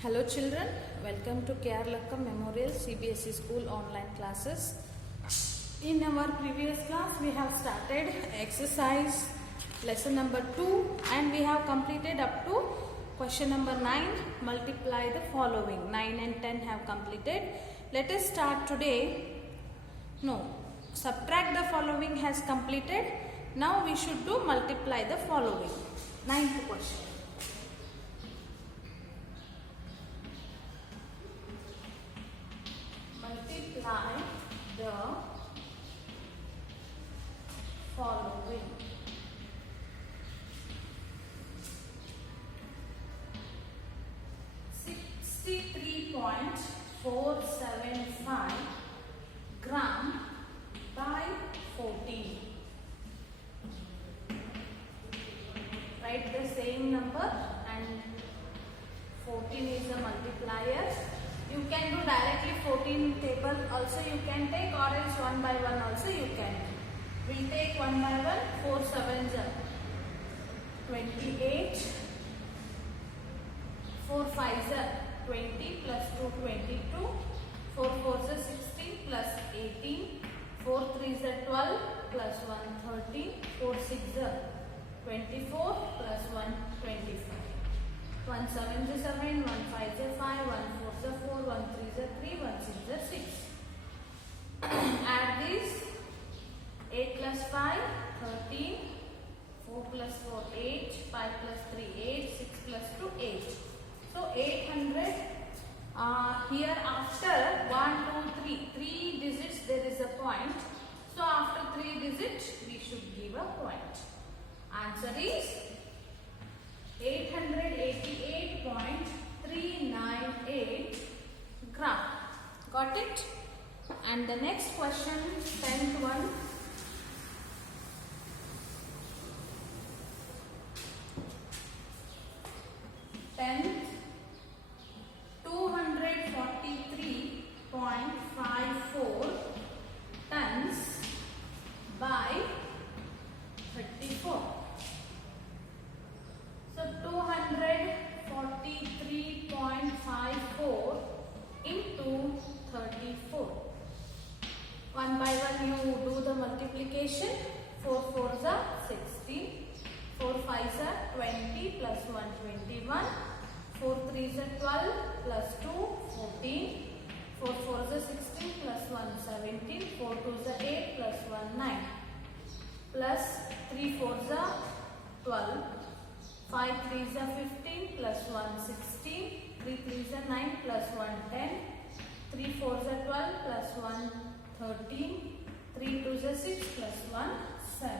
Hello children, welcome to K.R. Lakkam Memorial CBSE School online classes. In our previous class we have started exercise lesson number 2 and we have completed up to question number 9. Multiply the following. 9 and 10 have completed. Let us start today. Subtract the following has completed. Now we should do multiply the following. 9th question. Multiply the following. 63.475 gram by 14. Write the same number and 14 is the multiplier. You can do directly 14 table also you can take, or else 1 by 1 also you can. We'll take 1 by 1. 4 7s are 28. 4 5s are 20 plus 2 22. 4 4s are 16 plus 18. 4 3s are 12 plus 1 13. 4 6s are 24 plus 1 25. 1 7 is 7, 1 5 is 5, 1 4 is 4, 1 3 is 3, 1 6 is 6. Add these. 8 plus 5, 13. 4 plus 4, 8. 5 plus 3, 8. 6 plus 2, 8. So 800. Here after 1, 2, 3. 3 digits there is a point. So after 3 digits we should give a point. Answer is 888.398 gram. Got it? And the next question, 10th one. Tenth, 243.54 tons by 34. So 243.54 into 34. 1 by 1 you do the multiplication. 4 4s are 16. 4 5s are 20 plus 1 21. 4 3s are 12 plus 2 14. 4 4s are 16 plus 1 17. 4 2s are 8 plus 1 9. Plus 3 4s are 12. 5 3s are 15 plus 1 16. 3 3s are 9 plus 1 10. 3 4s are 12 plus 1 13. 3 2s are 6 plus 1 7.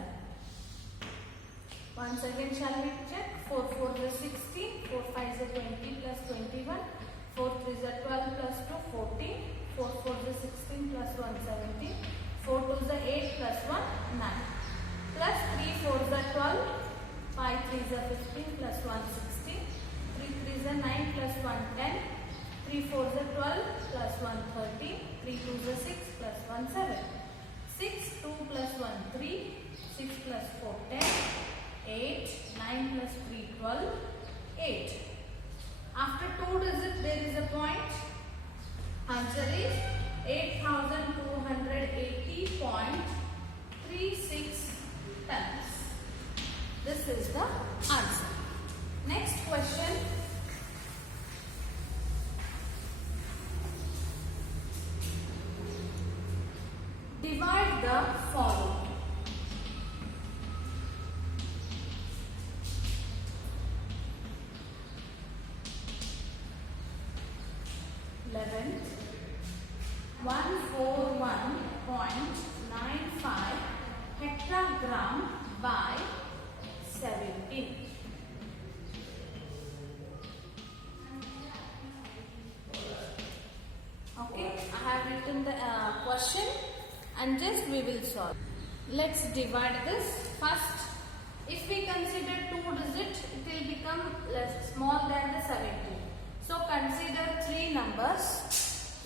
Once again shall we check. 4 4s are 16. 4 5s are 20 plus 21. 4 3s are 12 plus 2 14. 4 4s are 16 plus 1 17. 4 2s are 8 plus 1 9. Plus 3 4s are 12. 5 3s are 15 plus 1 16. 3 3s are 9 plus 1 10. 3 4s are 12 plus 1 13. 3 2s are 6 plus 1 7. 6 2 plus 1 3. 6 plus 4 10. 8 9 plus 3 12. 8. After 2 digits there is a point. Answer is 8280.36 tons. This is the answer. Next question. Divide the following. 11th, 141.95 hectogram by 17. Okay, I have written the question and just we will solve. Let's divide this. First, if we consider 2 digits, it will become less small than the 17. So consider 3 numbers.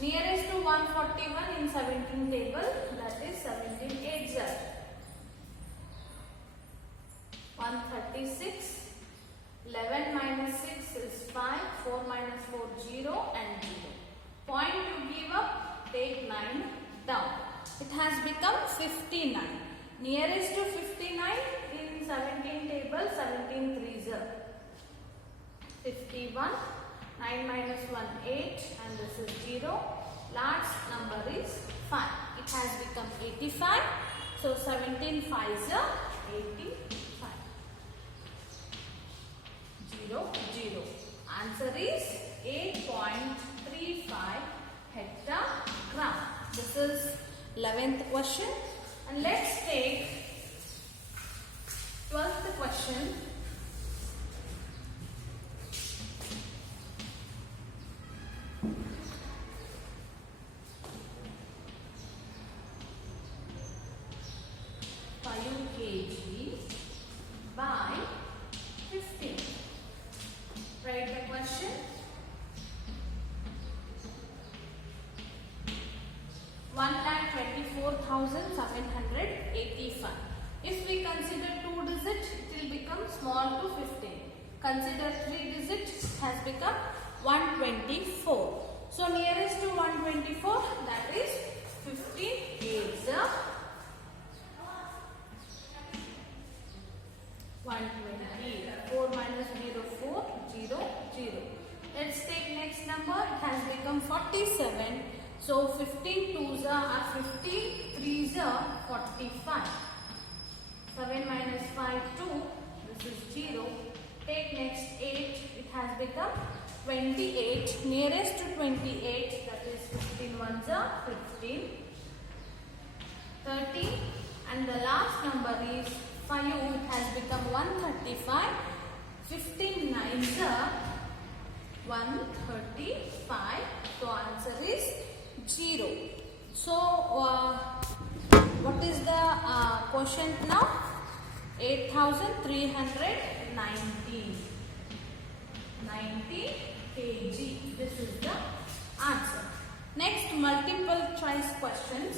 Nearest to 141 in 17 table, that is 17 8s are 136. 11 minus 6 is 5. 4 minus 4, 0 and 0. Point to give up, take 9 down. It has become 59. Nearest to 59 in 17 table, 17 3s are 51. 9 minus 1, 8 and this is 0. Last number is 5. It has become 85. So 17 5s are 85. 0, 0. Answer is 8.35 hectagram. This is 11th question. And let's take 12th question. kg by 15. Write the question. $1,24,785. If we consider 2 digits, it will become small to 15. Consider 3 digits, it has become 124. So nearest to 124, that is 15 8s are 120. 4 minus 0, 4, 0, 0. Let's take next number. It has become 47. So 15 2s are 50, 3s are 45. 7 minus 5, 2. This is 0. Take next 8. It has become 28. Nearest to 28, that is 15 1s are 15. 30. And the last number is 5. It has become 135. 15 9s are 135. So answer is 0. So what is the quotient now? 8,390. 90 kg. This is the answer. Next, multiple choice questions.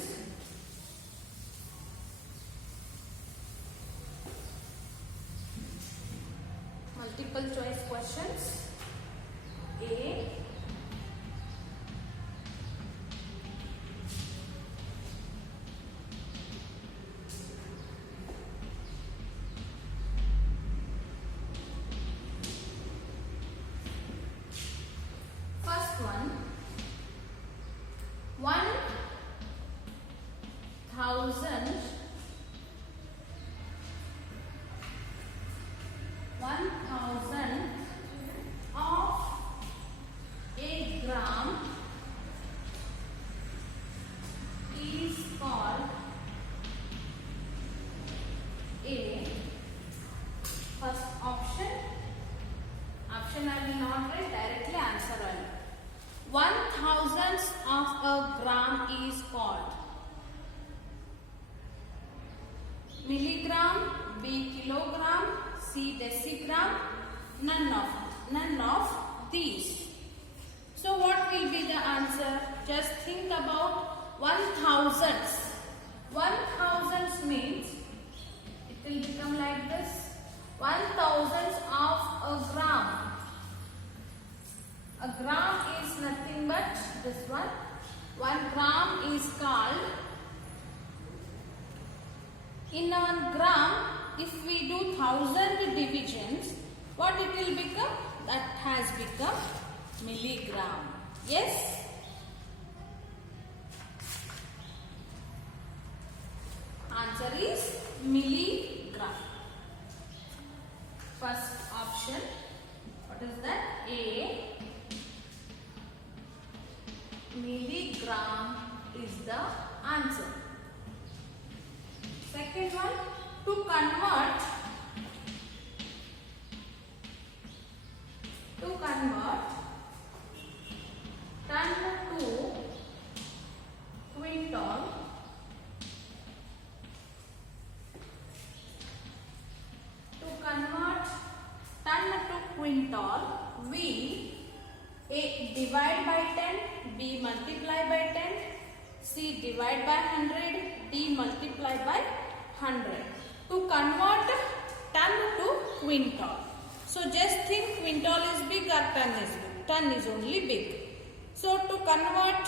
Multiple choice questions. A, first one, 1,000 of a gram is called a. First option. Option I will not write, directly answer only. 1,000 of a gram is called milligram, B kilogram, C decigram, none of these. So what will be the answer? Just think about 1,000s. 1,000s means it will become like this. 1,000s of a gram. A gram is nothing but this one. 1 gram is called. In 1 gram, if we do 1,000 divisions, what it will become? That has become milligram. Yes? Answer is milligram. First option. What is that? A. Milligram is the answer. Second one, to convert 10 to quintal, we A divide by 10, B multiply by 10, C divide by 100, D multiply by 100. To convert ton to quintal. So just think quintal is big or ton is big. Ton is only big. So to convert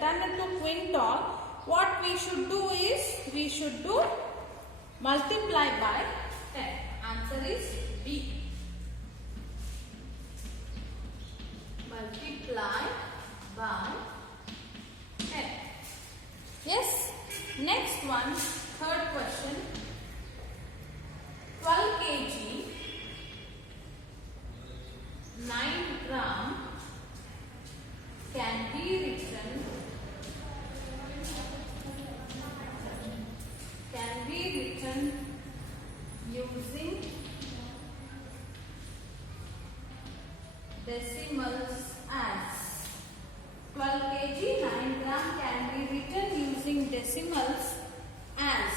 ton to quintal, what we should do is we should do multiply by 10. Answer is B. Multiply by 10. Yes. Next one, third question. 12 kg, 9 gram can be written using decimals as 12 kg 9 gram can be written using decimals as.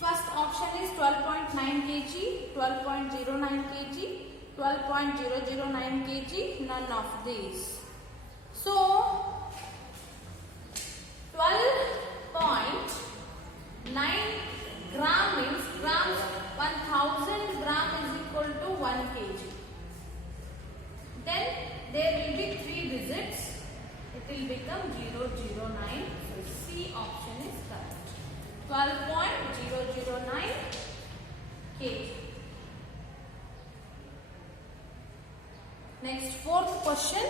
First option is 12.9 kg, 12.09 kg, 12.009 kg, none of these. So 12.9 gram means grams, 1000 gram is equal to 1 kg. Then there will be 3 digits. It will become 009. So C option is correct. 12.009 kg. Next, fourth question.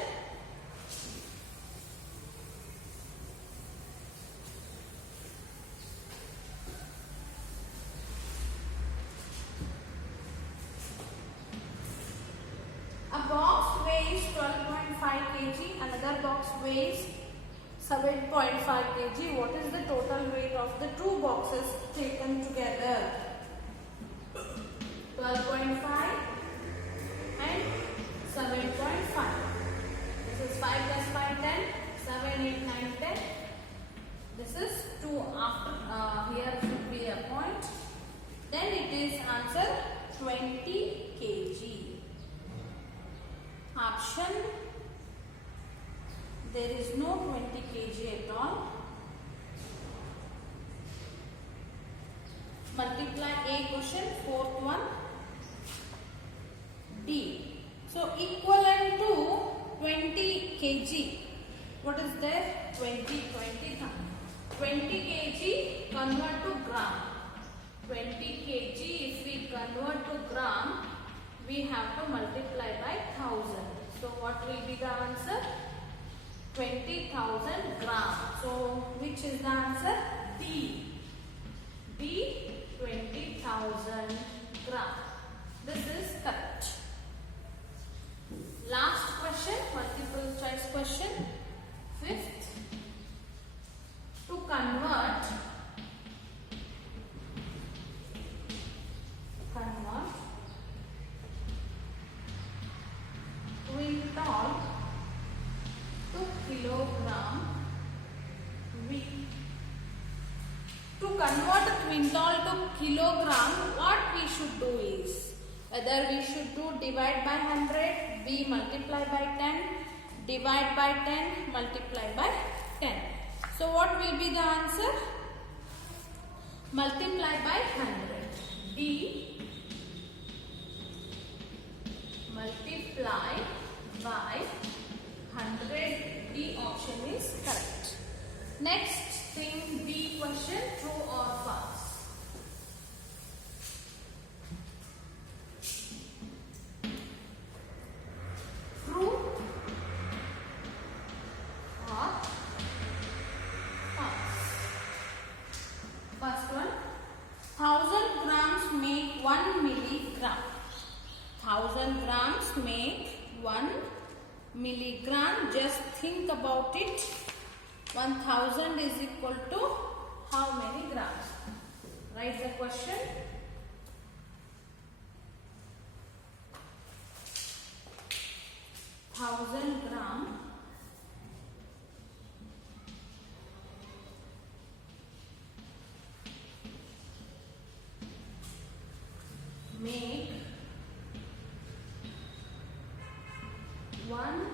A box weighs 12.5 kg, another box weighs 7.5 kg. What is the total weight of the two boxes taken together? 12.5 and 7.5. This is 5 plus 5, 10. 7, 8, 9, 10. This is 2 after, here should be a point. Then it is answer 20 kg. Option, there is no 20 kg at all. Multiply A question, fourth one. D. So equivalent to 20 kg. What is there? 20 kg convert to gram. 20 kg if we convert to gram, we have to multiply by 1000. So what will be the answer? 20,000 gram. So which is the answer? D. D, 20,000 gram. This is correct. Last question, multiple choice question. Fifth. To convert quintal to kilogram, to convert quintal to kilogram, what we should do is, whether we should do divide by 100, B multiply by 10, divide by 10, multiply by 10. So what will be the answer? Multiply by 100. D multiply by 100. D option is correct. Next thing, B question, true or false? True or false? First one, 1000 grams make 1 milligram. 1000 grams make 1 milligram. Just think about it. 1000 is equal to how many grams? Write the question. Thousand gram make 1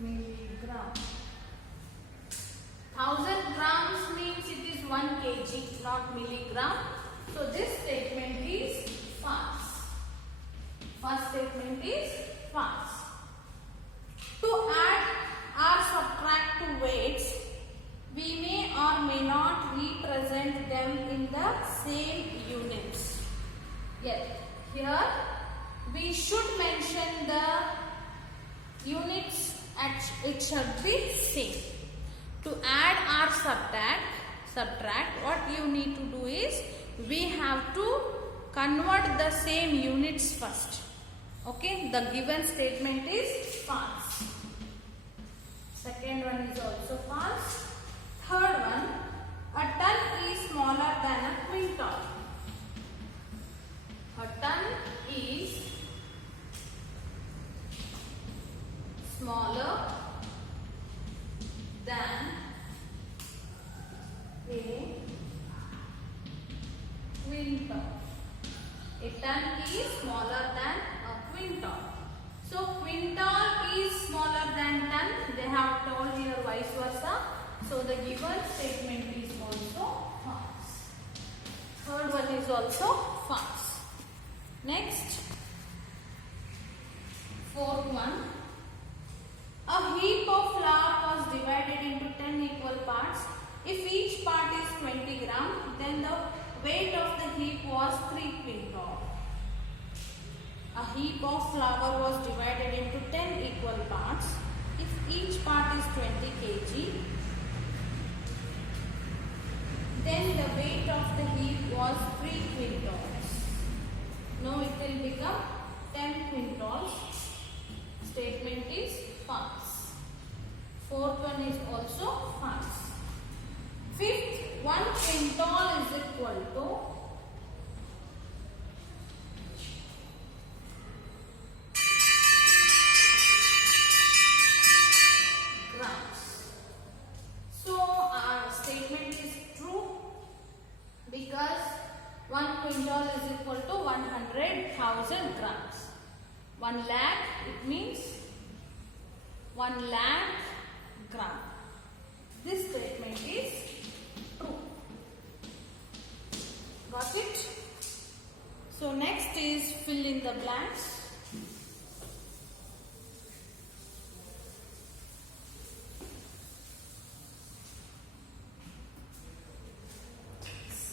milligram. 1000 grams means it is 1 kg, not milligram. So this statement is false. First statement is false. To add or subtract two weights, we may or may not represent them in the same units. Yet here we should mention the units it should be same. To add or subtract, what you need to do is we have to convert the same units first. Okay, the given statement is false. Second one is also false. Third one, a ton is smaller than a quintal. A ton is smaller than a quintal. A ton is smaller than a quintal. So quintal is smaller than ton. They have told here vice versa. So the given statement is also false. Third one is also false. Next, fourth one. A heap of flour was divided into 10 equal parts. If each part is 20 grams, then the weight of the heap was 3 quintal. A heap of flour was divided into 10 equal parts. If each part is 20 kg, then the weight of the heap was 3 quintals. Now it will become 10 quintals. Statement is false. Fourth one is also false. Fifth, 1 quintal is equal to grams. So our statement is true because 1 quintal is equal to 100,000 grams. 1 lakh, it means 1 lakh gram. This statement is true. Got it? So next is fill in the blanks. C.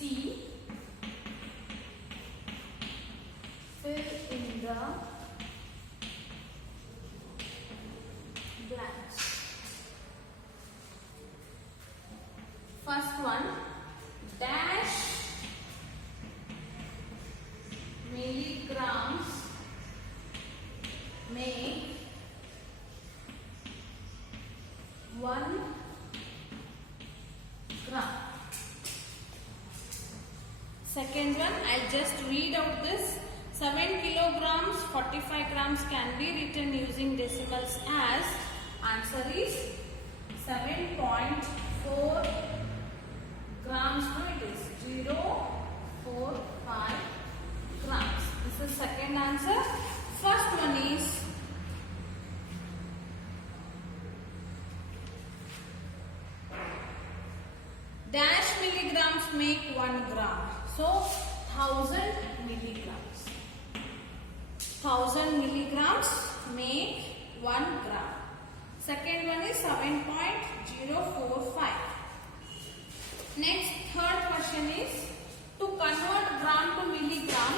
Fill in the blanks. First one, dash milligrams make 1 gram. Second one, I'll just read out this. 7 kilograms, 45 grams can be written using decimals as, answer is 7.4 grams. No, it is 0.45 grams. This is second answer. First one is dash milligrams make 1 gram. So 1000 milligrams. 1000 milligrams make 1 gram. Second one is 7.045. Next, third question is to convert gram to milligram,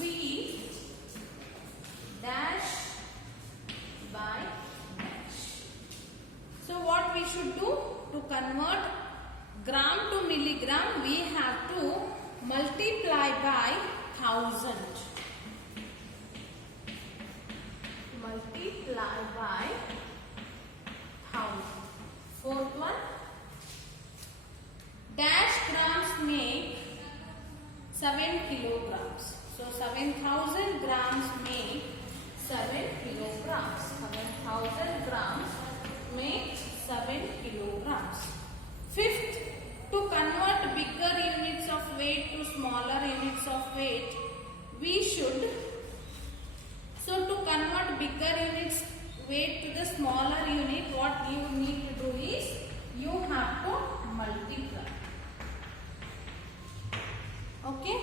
we dash by dash. So what we should do to convert gram to milligram, we have to multiply by 1000. Multiply by 1000. Fourth one, dash grams make 7 kilograms. So 7000 grams make 7 kilograms. 7000 grams make 7 kilograms. Fifth, to convert bigger units of weight to smaller units of weight, we should, so to convert bigger units weight to the smaller unit, what you need to do is you have to multiply. Okay.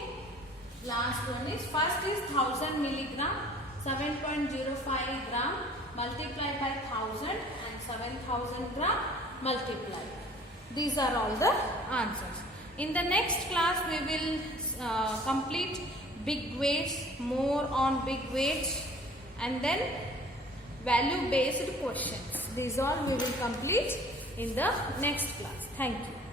Last one is, first is 1000 milligram, 7.05 gram multiplied by 1000 and 7000 gram multiplied. These are all the answers. In the next class we will complete big weights, more on big weights, and then value based questions. These all we will complete in the next class. Thank you.